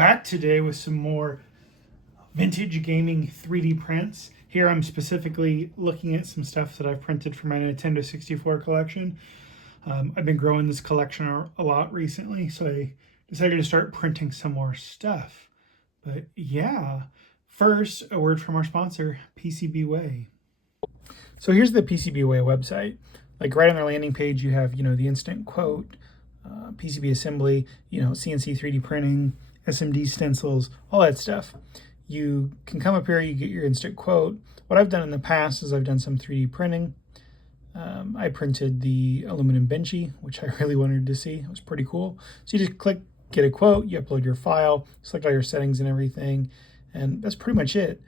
back today with some more vintage gaming 3D prints. Here I'm specifically looking at some stuff that I've printed for my Nintendo 64 collection. I've been growing this collection a lot recently, so I decided to start printing some more stuff. But yeah, first, a word from our sponsor, PCBWay. So here's the PCBWay website. Like right on their landing page, you have, the instant quote, PCB assembly, CNC 3D printing, SMD stencils, all that stuff. You can come up here, you get your instant quote. What I've done in the past is I've done some 3D printing. I printed the aluminum benchy, which I really wanted to see. It was pretty cool. So you just click get a quote, you upload your file, select all your settings and everything, and that's pretty much it.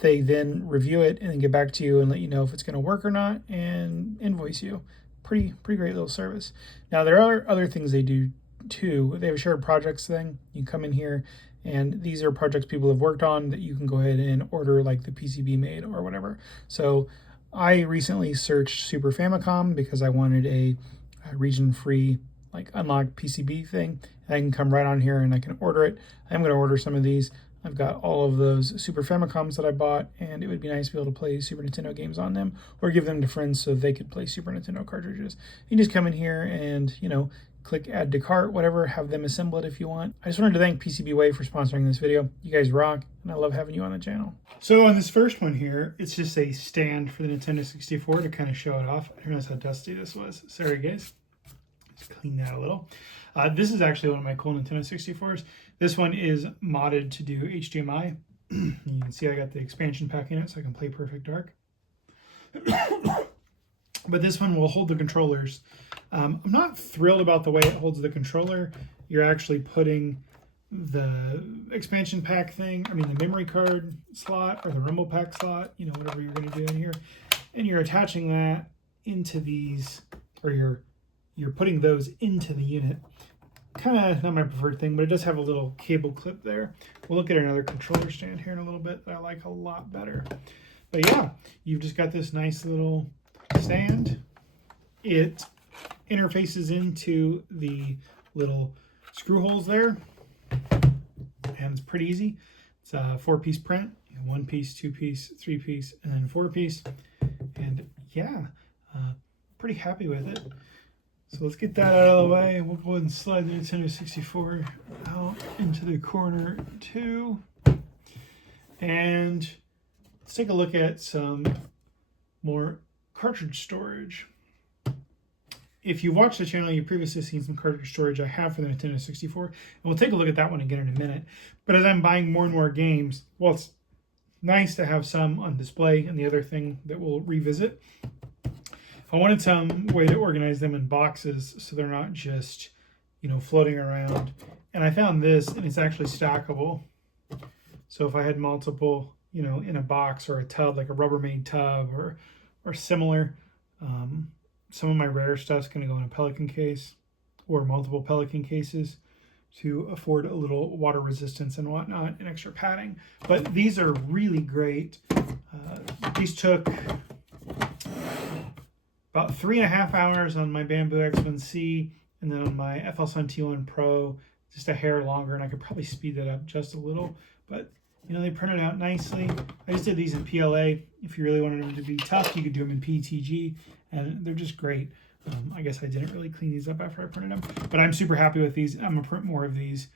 They then review it and then get back to you and let you know if it's going to work or not and invoice you. Pretty great little service. Now there are other things they do too. They have a shared projects thing. You can come in here and these are projects people have worked on that you can go ahead and order, like the PCB made or whatever. So I recently searched Super Famicom because I wanted a region-free like unlocked PCB thing. I can come right on here and I can order it. I'm going to order some of these. I've got all of those Super Famicoms that I bought, and it would be nice to be able to play Super Nintendo games on them or give them to friends so they could play Super Nintendo cartridges. You just come in here and, click add to cart, whatever, have them assemble it if you want. I just wanted to thank PCBWay for sponsoring this video. You guys rock, and I love having you on the channel. So on this first one here, it's just a stand for the Nintendo 64 to kind of show it off. I didn't realize how dusty this was. Sorry, guys. Let's clean that a little. This is actually one of my cool Nintendo 64s. This one is modded to do HDMI. You can see I got the expansion pack in it so I can play Perfect Dark. But this one will hold the controllers. I'm not thrilled about the way it holds the controller. You're actually putting the expansion pack thing, the memory card slot or the rumble pack slot, whatever you're going to do in here. And you're attaching that into these, or you're putting those into the unit. Kind of not my preferred thing, but it does have a little cable clip there. We'll look at another controller stand here in a little bit that I like a lot better. But yeah, you've just got this nice little stand. It interfaces into the little screw holes there, and it's pretty easy. It's a 4-piece print, 1-piece, 2-piece, 3-piece, and then 4-piece. And yeah, pretty happy with it. So let's get that out of the way, and we'll go ahead and slide the Nintendo 64 out into the corner too. And let's take a look at some more cartridge storage. If you've watched the channel, you've previously seen some cartridge storage I have for the Nintendo 64, and we'll take a look at that one again in a minute. But as I'm buying more and more games, well, it's nice to have some on display, and the other thing that we'll revisit, I wanted some way to organize them in boxes so they're not just, floating around. And I found this, and it's actually stackable. So if I had multiple, in a box or a tub, like a Rubbermaid tub or similar, some of my rare stuff's going to go in a Pelican case or multiple Pelican cases to afford a little water resistance and whatnot and extra padding. But these are really great. These took about 3.5 hours on my Bamboo X1C, and then on my FL-Sun T1 Pro, just a hair longer, and I could probably speed that up just a little. But, they printed out nicely. I just did these in PLA. If you really wanted them to be tough, you could do them in PETG, and they're just great. I guess I didn't really clean these up after I printed them, but I'm super happy with these. I'm going to print more of these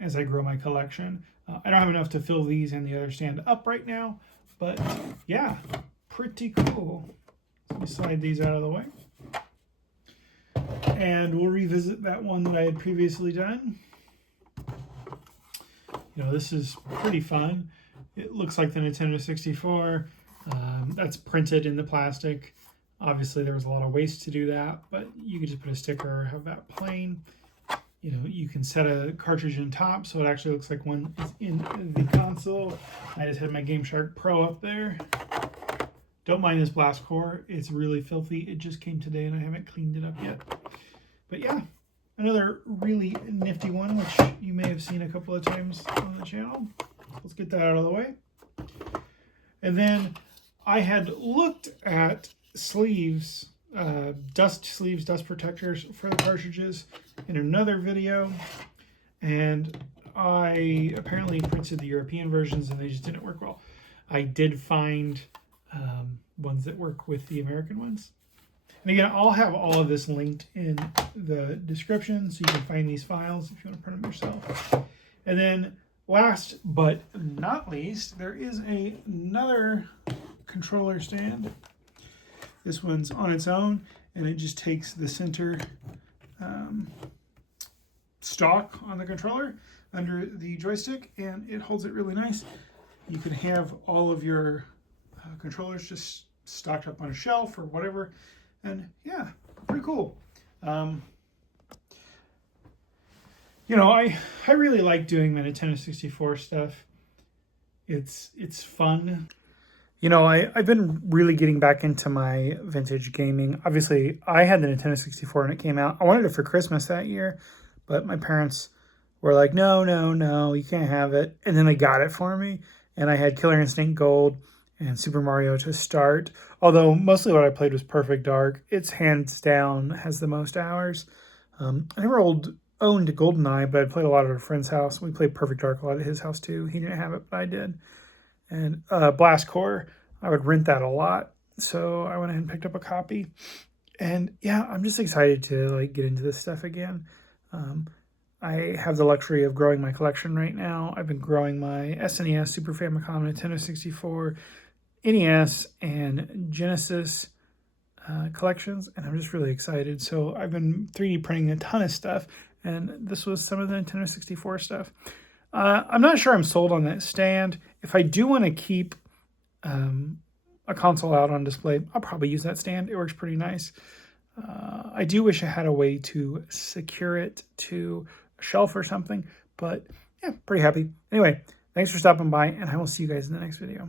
as I grow my collection. I don't have enough to fill these and the other stand up right now, but yeah, pretty cool. Let me slide these out of the way. And we'll revisit that one that I had previously done. This is pretty fun. It looks like the Nintendo 64. That's printed in the plastic. Obviously, there was a lot of waste to do that, but you could just put a sticker or have that plain. You can set a cartridge in top, so it actually looks like one is in the console. I just had my Game Shark Pro up there. Don't mind this blast core. It's really filthy. It just came today and I haven't cleaned it up yet. But yeah, another really nifty one, which you may have seen a couple of times on the channel. Let's get that out of the way. And then I had looked at sleeves, dust sleeves, dust protectors for the cartridges in another video. and I apparently printed the European versions and they just didn't work well. I did find ones that work with the American ones. And again, I'll have all of this linked in the description so you can find these files if you want to print them yourself. And then last but not least, there is another controller stand. This one's on its own, and it just takes the center stock on the controller under the joystick, and it holds it really nice. You can have all of your controllers just stocked up on a shelf or whatever, and yeah, pretty cool. You know, I really like doing the Nintendo 64 stuff. It's fun. You know, I've been really getting back into my vintage gaming. Obviously, I had the Nintendo 64 when it came out. I wanted it for Christmas that year, but my parents were like, no, no, no, you can't have it. And then they got it for me, and I had Killer Instinct Gold and Super Mario to start. Although mostly what I played was Perfect Dark. It's hands down has the most hours. I never owned GoldenEye, but I played a lot at a friend's house. We played Perfect Dark a lot at his house too. He didn't have it, but I did. And Blast Core, I would rent that a lot. So I went ahead and picked up a copy. And yeah, I'm just excited to like get into this stuff again. I have the luxury of growing my collection right now. I've been growing my SNES, Super Famicom, Nintendo 64, NES, and Genesis collections, and I'm just really excited. So I've been 3D printing a ton of stuff, and this was some of the Nintendo 64 stuff. I'm not sure I'm sold on that stand. If I do want to keep a console out on display, I'll probably use that stand. It works pretty nice. I do wish I had a way to secure it to a shelf or something, but yeah, pretty happy. Anyway, thanks for stopping by, and I will see you guys in the next video.